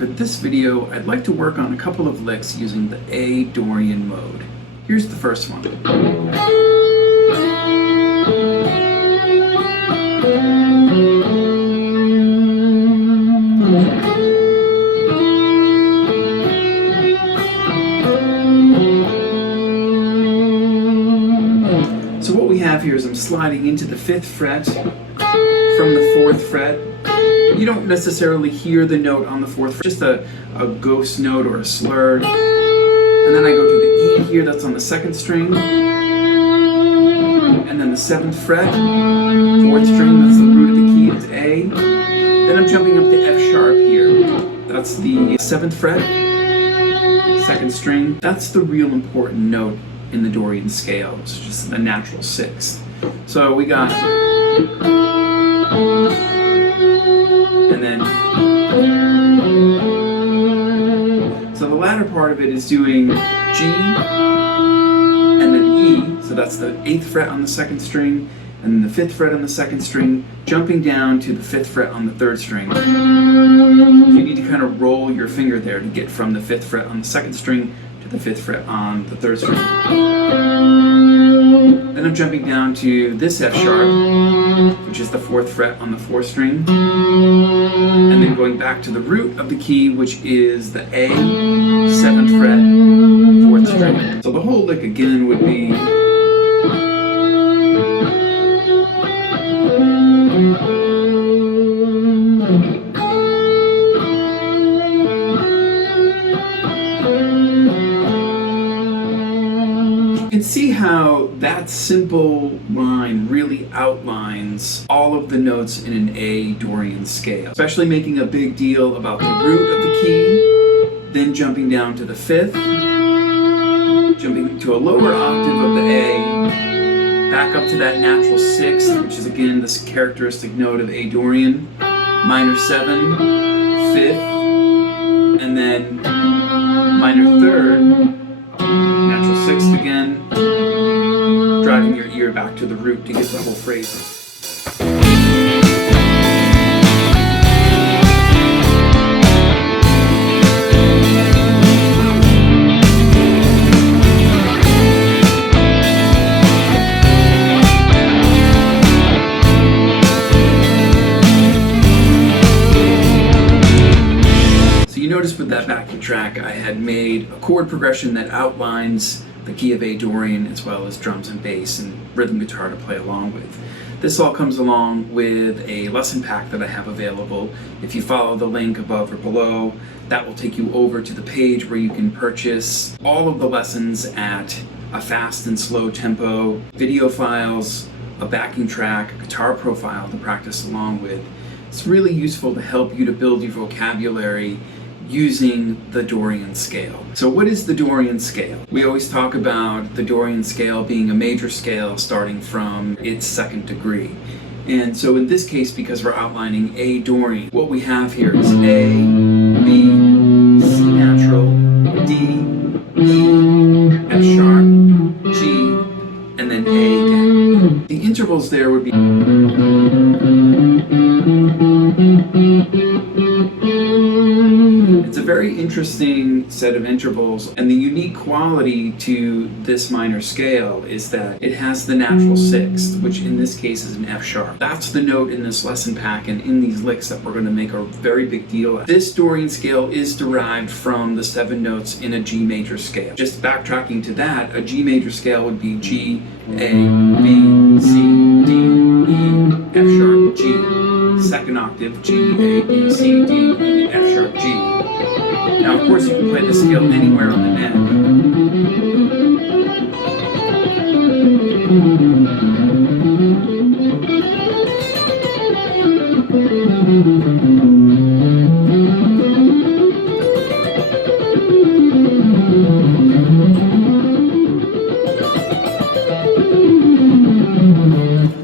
For this video, I'd like to work on a couple of licks using the A Dorian mode. Here's the first one. So what we have here is I'm sliding into the 5th fret from the 4th fret. You don't necessarily hear the note on the 4th fret, just a ghost note or a slur. And then I go to the E here, that's on the 2nd string. And then the 7th fret, 4th string, that's the root of the key, it's A. Then I'm jumping up to F sharp here. That's the 7th fret, 2nd string. That's the real important note in the Dorian scale. It's just the natural 6th. So we got, and then, so the latter part of it is doing G, and then E, so that's the 8th fret on the 2nd string, and the 5th fret on the 2nd string, jumping down to the 5th fret on the 3rd string. So you need to kind of roll your finger there to get from the 5th fret on the 2nd string to the 5th fret on the 3rd string. Then I'm jumping down to this F sharp, which is the 4th fret on the 4th string, and then going back to the root of the key, which is the A, 7th fret, 4th string. So the whole lick again would be, you can see how that simple line really outlines all of the notes in an A Dorian scale, especially making a big deal about the root of the key, then jumping down to the 5th, jumping to a lower octave of the A, back up to that natural 6th, which is again this characteristic note of A Dorian, minor 7, 5th, and then minor 3rd, natural 6th again, driving your ear back to the root to get the whole phrase. Notice with that backing track I had made a chord progression that outlines the key of A Dorian as well as drums and bass and rhythm guitar to play along with. This all comes along with a lesson pack that I have available. If you follow the link above or below, that will take you over to the page where you can purchase all of the lessons at a fast and slow tempo, video files, a backing track, a guitar profile to practice along with. It's really useful to help you to build your vocabulary using the Dorian scale. So what is the Dorian scale? We always talk about the Dorian scale being a major scale starting from its 2nd degree. And so in this case, because we're outlining A Dorian, what we have here is A, B, C natural, D, E, F sharp, G, and then A again. The intervals there would be It's a very interesting set of intervals, and the unique quality to this minor scale is that it has the natural 6th, which in this case is an F sharp. That's the note in this lesson pack and in these licks that we're going to make a very big deal of. This Dorian scale is derived from the 7 notes in a G major scale. Just backtracking to that, a G major scale would be G, A, B, C, D, E, F sharp, G. 2nd octave, G, A, B, C, D, E, F sharp, G. Now, of course, you can play the scale anywhere on the neck.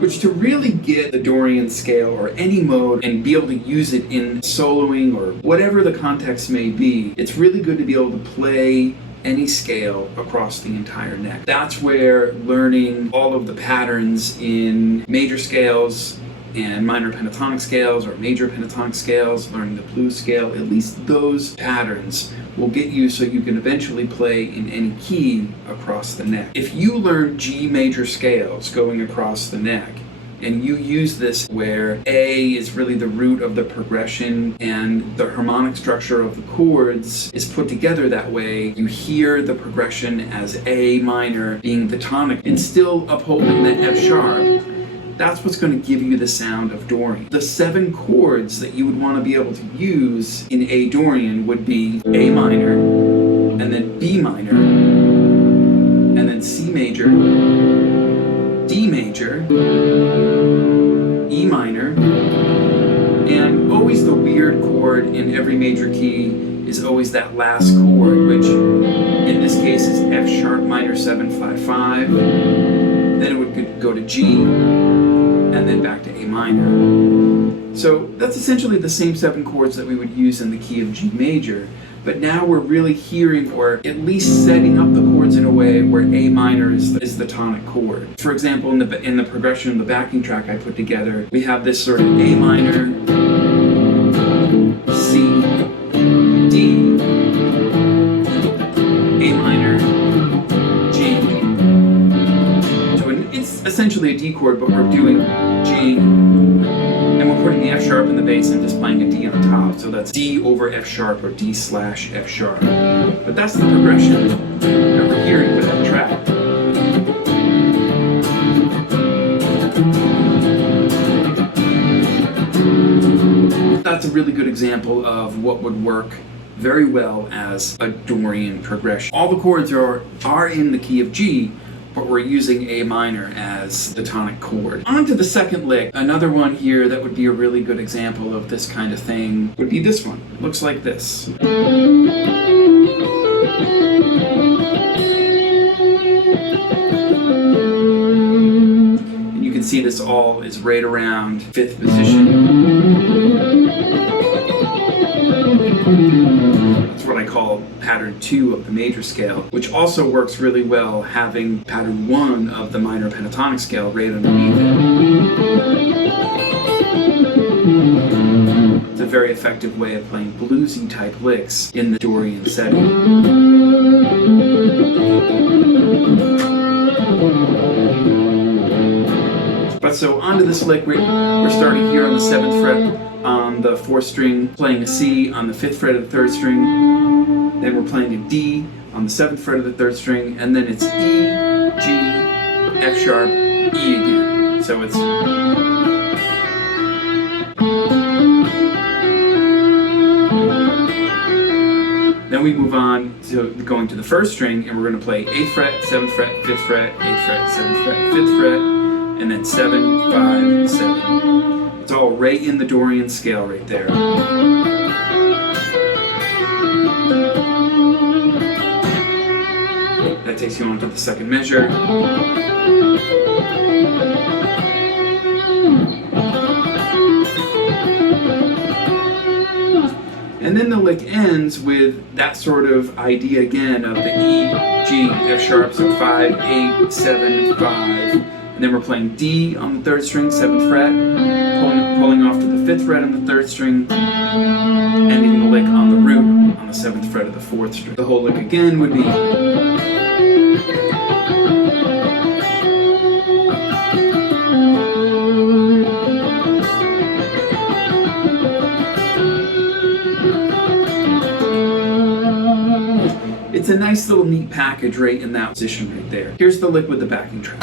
Which to really get the Dorian scale or any mode and be able to use it in soloing or whatever the context may be, it's really good to be able to play any scale across the entire neck. That's where learning all of the patterns in major scales and minor pentatonic scales or major pentatonic scales, learning the blues scale, at least those patterns will get you so you can eventually play in any key across the neck. If you learn G major scales going across the neck, and you use this where A is really the root of the progression and the harmonic structure of the chords is put together that way, you hear the progression as A minor being the tonic and still upholding the F sharp. That's what's going to give you the sound of Dorian. The 7 chords that you would want to be able to use in A Dorian would be A minor, and then B minor, and then C major, D major, E minor, and always the weird chord in every major key is always that last chord, which in this case is F sharp minor 755. Then it would go to G, and then back to A minor. So that's essentially the same 7 chords that we would use in the key of G major, but now we're really hearing, or at least setting up the chords in a way where A minor is the tonic chord. For example, in the progression of the backing track I put together, we have this sort of A minor, C, D, A minor, G. So it's essentially a D chord, but we're doing G, and we're putting the F sharp in the bass and just playing a D on top. So that's D over F sharp or D slash F sharp. But that's the progression that we're hearing for that track. That's a really good example of what would work very well as a Dorian progression. All the chords are in the key of G, but we're using A minor as the tonic chord. On to the second lick. Another one here that would be a really good example of this kind of thing would be this one. It looks like this. And you can see this all is right around 5th position. That's what I call pattern 2 of the major scale, which also works really well having pattern 1 of the minor pentatonic scale right underneath it. It's a very effective way of playing bluesy type licks in the Dorian setting. But so onto this lick, we're starting here on the 7th fret on the 4th string, playing a C on the 5th fret of the 3rd string, then we're playing a D on the 7th fret of the 3rd string, and then it's E, G, F sharp, E again. So it's then we move on to going to the 1st string, and we're going to play 8th fret, 7th fret, 5th fret, 8th fret, 7th fret, 5th fret, and then 7, 5, 7. It's all right in the Dorian scale right there. That takes you on to the 2nd measure. And then the lick ends with that sort of idea again of the E, G, F sharp, so 5, 8, 7, 5. And then we're playing D on the 3rd string, 7th fret, pulling off to the 5th fret on the 3rd string, ending the lick on the root on the 7th fret of the 4th string. The whole lick again would be it's a nice little neat package right in that position right there. Here's the lick with the backing track.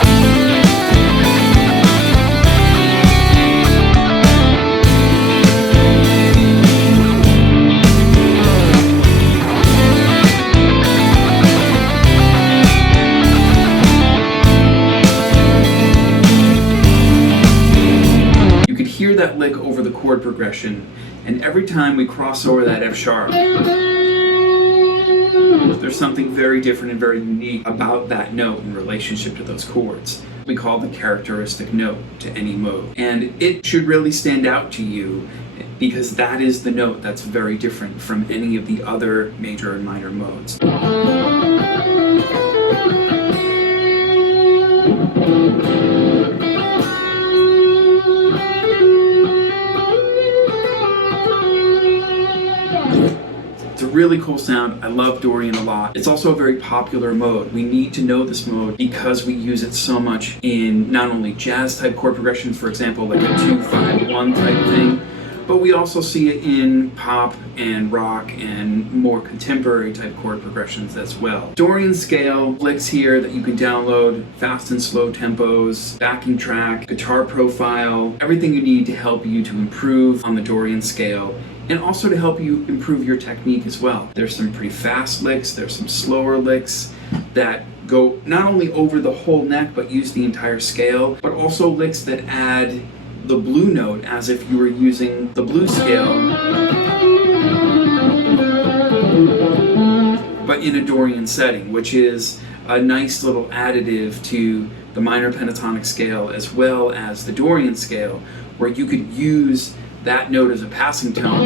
You could hear that lick over the chord progression, and every time we cross over that F sharp, there's something very different and very unique about that note in relationship to those chords. We call the characteristic note to any mode. And it should really stand out to you because that is the note that's very different from any of the other major and minor modes. really cool sound. I love Dorian a lot. It's also a very popular mode. We need to know this mode because we use it so much in not only jazz type chord progressions, for example, like a 2-5-1 type thing, but we also see it in pop and rock and more contemporary type chord progressions as well. Dorian Scale licks here that you can download, fast and slow tempos, backing track, guitar profile, everything you need to help you to improve on the Dorian Scale, and also to help you improve your technique as well. There's some pretty fast licks, there's some slower licks that go not only over the whole neck but use the entire scale, but also licks that add the blue note as if you were using the blues scale, but in a Dorian setting, which is a nice little additive to the minor pentatonic scale as well as the Dorian scale, where you could use that note as a passing tone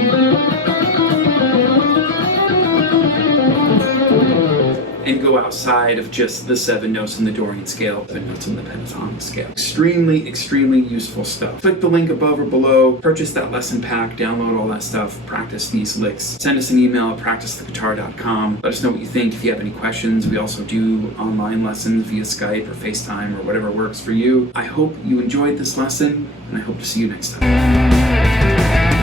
and go outside of just the 7 notes in the Dorian scale, 7 notes in the pentatonic scale. Extremely, extremely useful stuff. Click the link above or below, purchase that lesson pack, download all that stuff, practice these licks. Send us an email at practicetheguitar.com. Let us know what you think if you have any questions. We also do online lessons via Skype or FaceTime or whatever works for you. I hope you enjoyed this lesson, and I hope to see you next time.